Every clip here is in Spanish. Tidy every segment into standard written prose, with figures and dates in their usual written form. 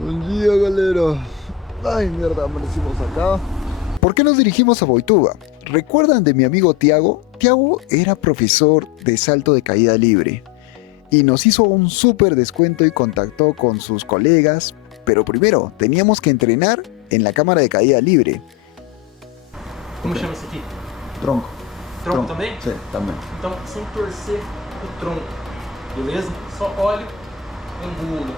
Buen día, galera. Ay, mierda, amanecimos acá. ¿Por qué nos dirigimos a Boituva? ¿Recuerdan de mi amigo Tiago? Tiago era profesor de salto de caída libre y nos hizo un súper descuento y contactó con sus colegas, pero primero teníamos que entrenar en la cámara de caída libre. Como chama isso aqui? Tronco. Tronco também? Sí, también. Então, sem torcer o tronco, beleza? Só óleo, angula.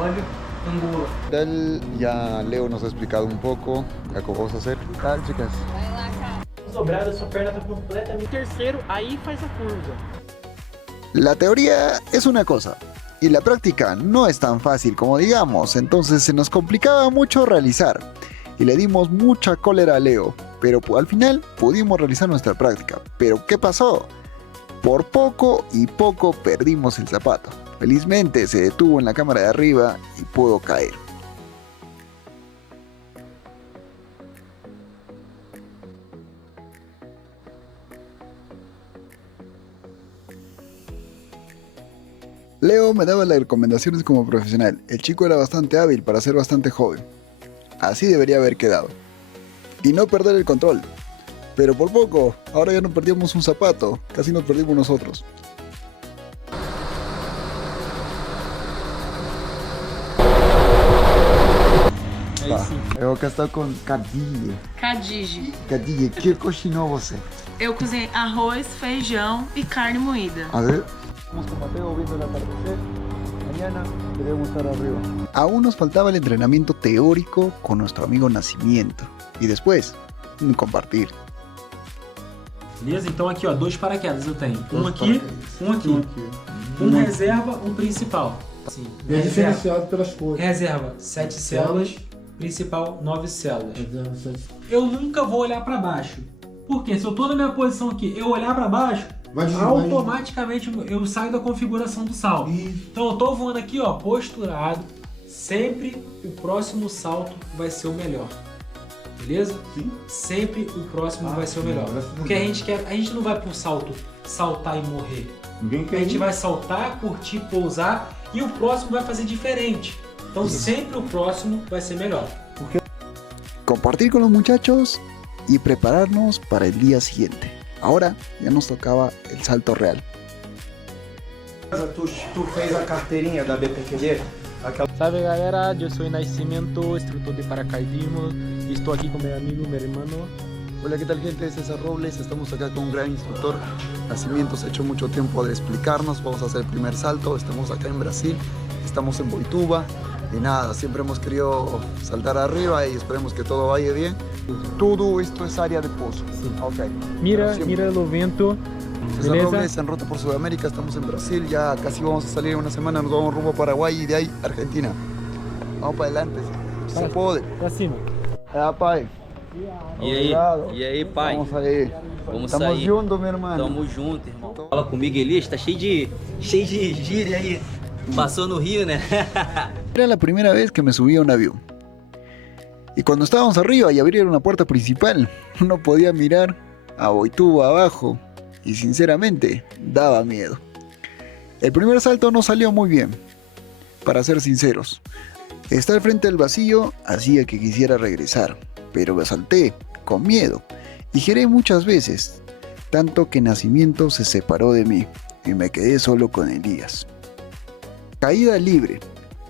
Óleo, angula. Tal, ya Leo nos ha explicado un poco a cómo vamos a hacer. ¿Qué tal, chicas? Dobrada, sua perna tá completamente. Terceiro, aí faz a curva. La teoría es una cosa y la práctica no es tan fácil como digamos, entonces se nos complicaba mucho realizar y le dimos mucha cólera a Leo, pero al final pudimos realizar nuestra práctica. ¿Pero qué pasó? Por poco y poco perdimos el zapato. Felizmente se detuvo en la cámara de arriba y pudo caer. Leo me daba las recomendaciones como profesional. El chico era bastante hábil para ser bastante joven. Así debería haber quedado. Y no perder el control. Pero por poco, ahora ya no perdíamos un zapato, casi nos perdimos nosotros. Eu que estou com Cadille. Cadige. Cadille, que cochinou você? Eu cozinhei arroz, feijão e carne moída. A ver. Vamos con Mateo viendo el atardecer. Mañana debemos estar arriba. Aún nos faltaba el entrenamiento teórico con nuestro amigo Nascimento. Y después, compartir. Beleza? Então aqui, ó, dois paraquedas eu tenho. Um Dois aqui, paraquedas. um aqui. Um reserva, um principal. Assim, E é diferenciado pelas cores. Reserva 7 células, principal 9 células. Reserva 7. Eu nunca vou olhar para baixo. Porque se eu tô na minha posição aqui, eu olhar para baixo, automaticamente eu saio da configuração do salto. Então eu tô voando aqui, ó, posturado. Sempre o próximo salto vai ser o melhor. Beleza? Sim. Sempre o próximo vai ser o melhor. Porque a gente não vai pro salto saltar e morrer. Ninguém A quer gente ir. vai saltar, curtir, pousar e o próximo vai fazer diferente. Então sempre o próximo vai ser melhor. Compartir con los muchachos y prepararnos para el día siguiente. Ahora ya nos tocaba el salto real. Tu fez a carteirinha da BPQD? Salve galera, eu sou Nascimento, instrutor de paracaidismo y estoy aquí con mi amigo, mi hermano. Hola, ¿qué tal gente? César Robles, estamos acá con un gran instructor. Nascimento se ha hecho mucho tiempo de explicarnos, vamos a hacer el primer salto, estamos acá en Brasil, estamos en Boituva. Y nada, siempre hemos querido saltar arriba y esperemos que todo vaya bien. Todo esto es área de pozo. Sí. Ok. Mira, Siempre. mira el vento. César Beleza? Robles en ruta por Sudamérica, estamos en Brasil, ya casi vamos a salir en una semana, nos vamos rumbo a Paraguay y de ahí Argentina. Vamos para adelante, se puede. Pra cima. Pai. E aí, pai? Vamos aí. Vamos Tamo sair. junto, meu irmão. Tamo junto, irmão. Fala comigo, Elias, tá cheio de gíria aí. Passou no Rio, né? Era la primera vez que me subía a un avión. Y cuando estábamos arriba y abrieron la puerta principal, no podía mirar a Boituva abajo. Y sinceramente, daba miedo. El primer salto no salió muy bien, para ser sinceros. Estar frente al vacío hacía que quisiera regresar, pero me salté con miedo y giré muchas veces, tanto que Nascimento se separó de mí y me quedé solo con Elías. Caída libre,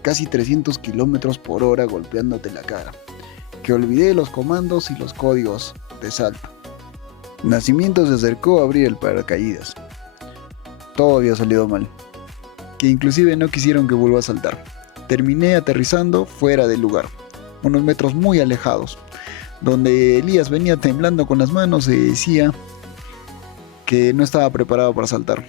casi 300 km por hora golpeándote la cara, que olvidé los comandos y los códigos de salto. Nascimento se acercó a abrir el paracaídas. Todo había salido mal, que inclusive no quisieron que vuelva a saltar. Terminé aterrizando fuera del lugar, unos metros muy alejados, donde Elías venía temblando con las manos y decía que no estaba preparado para saltar.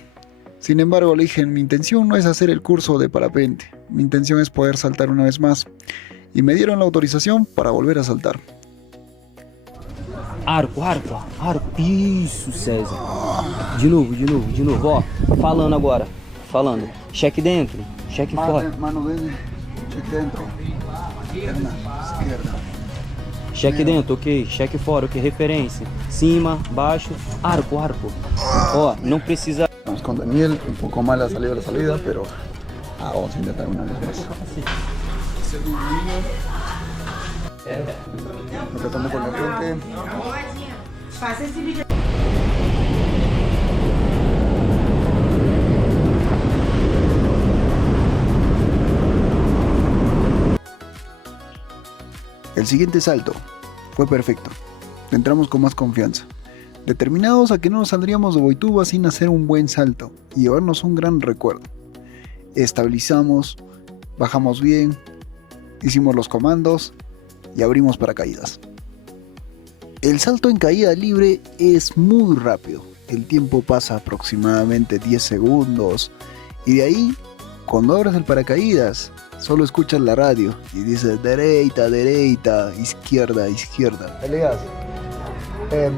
Sin embargo, le dije, mi intención no es hacer el curso de parapente, mi intención es poder saltar una vez más. Y me dieron la autorización para volver a saltar. Arco. Isso, César. De novo. Ó, falando agora. Falando. Cheque dentro, cheque fora. Mano cheque dentro. Pierna izquierda. Cheque dentro, ok. Cheque fora, ok. Referência. Cima, baixo, arco. Ó, não precisa... Vamos con Daniel, un poco mal ha salido la salida, pero vamos a intentar una vez más. Acá estamos con la gente. Faça esse vídeo. El siguiente salto fue perfecto. Entramos con más confianza, determinados a que no nos saldríamos de Boituva sin hacer un buen salto y llevarnos un gran recuerdo. Estabilizamos, bajamos bien, hicimos los comandos y abrimos paracaídas. El salto en caída libre es muy rápido. El tiempo pasa aproximadamente 10 segundos y de ahí, cuando abres el paracaídas, solo escuchas la radio y dices derecha, derecha, izquierda, izquierda. Elías,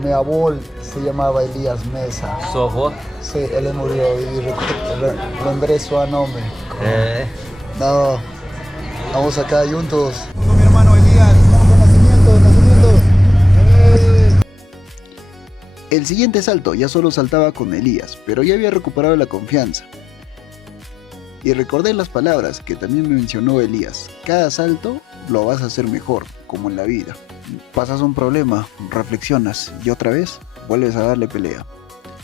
mi abuelo se llamaba Elías Mesa. ¿Su avó? Sí, él murió y lembré su nombre. No, vamos acá juntos. Con mi hermano Elías, estamos con nacimiento. El siguiente salto ya solo saltaba con Elías, pero ya había recuperado la confianza. Y recordé las palabras que también me mencionó Elías. Cada salto lo vas a hacer mejor, como en la vida. Pasas un problema, reflexionas y otra vez vuelves a darle pelea.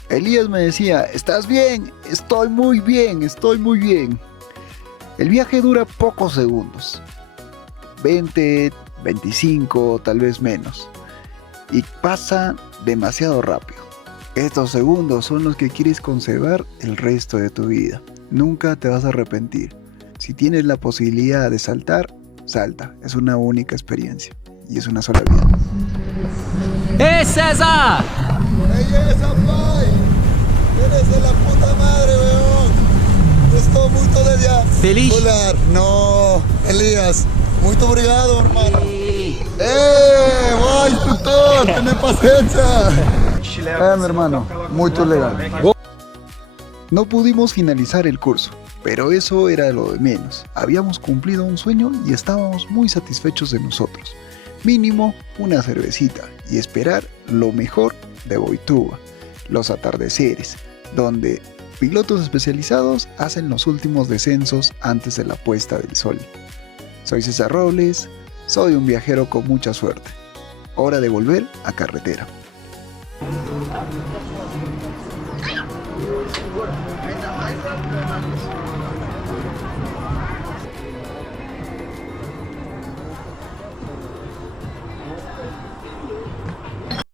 Elías me decía, ¿estás bien? Estoy muy bien, estoy muy bien. El viaje dura pocos segundos. 20, 25, tal vez menos. Y pasa demasiado rápido. Estos segundos son los que quieres conservar el resto de tu vida. Nunca te vas a arrepentir. Si tienes la posibilidad de saltar, salta. Es una única experiencia. Y es una sola vida. ¡Eh, César! Belleza, pai! Eres de la puta madre, weón! Estou muito de Feliz? volar. No, Elías, muito obrigado, hermano. Vai, instructor, tenés paciencia. Mi hermano, muy legal. No pudimos finalizar el curso, pero eso era lo de menos. Habíamos cumplido un sueño y estábamos muy satisfechos de nosotros. Mínimo una cervecita y esperar lo mejor de Boituva, los atardeceres, donde pilotos especializados hacen los últimos descensos antes de la puesta del sol. Soy César Robles, soy un viajero con mucha suerte. Hora de volver a carretera.